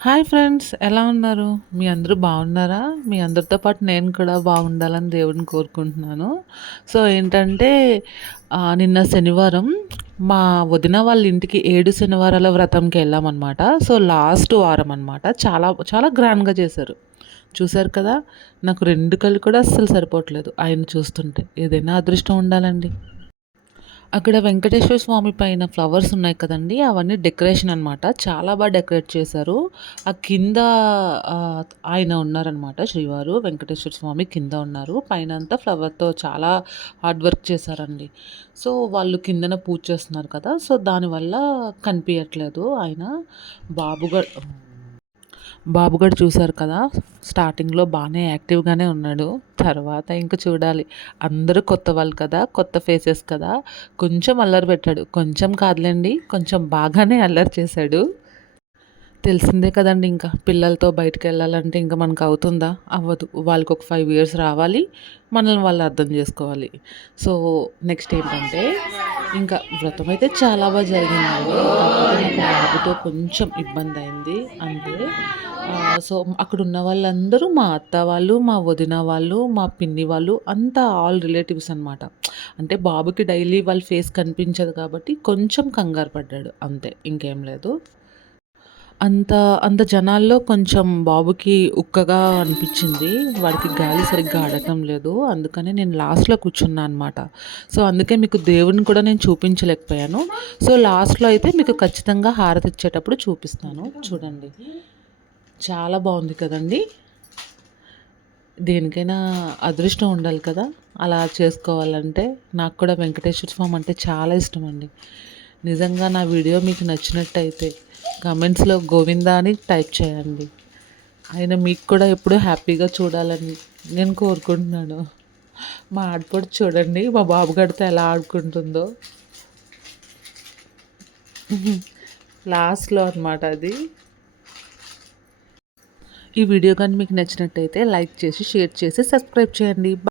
Hi friends, ఎలా ఉన్నారు? మీ అందరూ బాగున్నారా? మీ అందరితో పాటు నేను కూడా బాగుండాలని దేవుడిని కోరుకుంటున్నాను. సో, ఏంటంటే నిన్న శనివారం మా వదిన వాళ్ళ ఇంటికి 7 శనివారాల వ్రతంకి వెళ్ళామన్నమాట. సో, లాస్ట్ వారం అన్నమాట. చాలా చాలా గ్రాండ్‌గా చేశారు. చూసారు కదా! నాకు 2 కళ్ళు కూడా అస్సలు సరిపోవట్లేదు ఆయన్ని చూస్తుంటే. ఏదైనా అదృష్టం ఉండాలండి. అక్కడ వెంకటేశ్వర స్వామి పైన ఫ్లవర్స్ ఉన్నాయి కదండీ! అవన్నీ డెకరేషన్ అనమాట. చాలా డెకరేట్ చేశారు. ఆ కింద ఆహ్, ఆయన ఉన్నారనమాట శ్రీవారు. వెంకటేశ్వర స్వామి కింద ఉన్నారు. పైనంతా ఫ్లవర్‌తో చాలా హార్డ్ వర్క్ చేశారండి. సో, వాళ్ళు కిందన పూజ చేస్తున్నారు కదా! సో, దానివల్ల కనిపియట్లేదు ఆయన. బాబు గ బాబు గూడా చూసారు కదా! స్టార్టింగ్‌లో బానే యాక్టివ్‌గానే ఉన్నాడు. తర్వాత ఇంక చూడాలి. అందరూ కొత్త వాళ్ళు కదా! కొత్త ఫేసెస్ కదా! కొంచెం అల్లరి పెట్టాడు. కొంచెం కాదులెండి. కొంచెం బాగానే అల్లరి చేశాడు. తెలిసిందే కదండీ ఇంకా. పిల్లలతో బయటికెళ్ళాలంటే ఇంక మనకవుతుందా? అవ్వదు. వాళ్ళకొక 5 ఇయర్స్ రావాలి. మనల్ని వాళ్ళు అర్థం జేసుకోవాలి. సో, నెక్స్ట్ ఏంటంటే, ఇంకా వ్రతమైతే చాలా జరిగిందండి. కాకపోతే నాకు బాబుతో కొంచెం ఇబ్బందయింది అంతే. సో, అక్కడున్న వాళ్ళందరూ మా అత్త వాళ్ళు, మా వదిన వాళ్ళు, మా పిన్ని వాళ్ళు అంతా ఆల్ రిలేటివ్స్ అనమాట. అంటే బాబుకి డైలీ వాళ్ళ ఫేస్ కనిపించదు కాబట్టి కొంచెం కంగారు పడ్డాడు అంతే. ఇంకేం లేదు. అంత అంత జనాల్లో కొంచెం బాబుకి ఉక్కగా అనిపిచ్చింది. వాడికి గాలి సరిగ్గా ఆడటం లేదు. అందుకని నేను లాస్ట్‌లో కూర్చున్నా అనమాట. సో, అందుకే మీకు దేవుడిని కూడా నేను చూపించలేకపోయాను. సో, లాస్ట్‌లో అయితే మీకు ఖచ్చితంగా హారతిచ్చేటప్పుడు చూపిస్తాను. చూడండి. చాలా బావుంది కదండీ! దేనికైనా అదృష్టం ఉండాలి కదా! అలా చేసుకోవాలంటే. నాకు కూడా వెంకటేశ్వర స్వామి అంటే చాలా ఇష్టమండి. నిజంగా నా వీడియో మీకు నచ్చినట్టయితే కామెంట్స్‌లో గోవిందా అని టైప్ చేయండి. ఆయన మీకు కూడా ఎప్పుడూ హ్యాపీగా చూడాలని నేను కోరుకుంటున్నాను. మా ఆడపడుచు చూడండి మా బాబుగాడితో ఎలా ఆడుకుంటుందో. లాస్ట్‌లో అనమాట అది. ఈ వీడియో గాని మీకు నచ్చినట్టయితే లైక్ చేసి, షేర్ చేసి, సబ్స్క్రైబ్ చేయండి.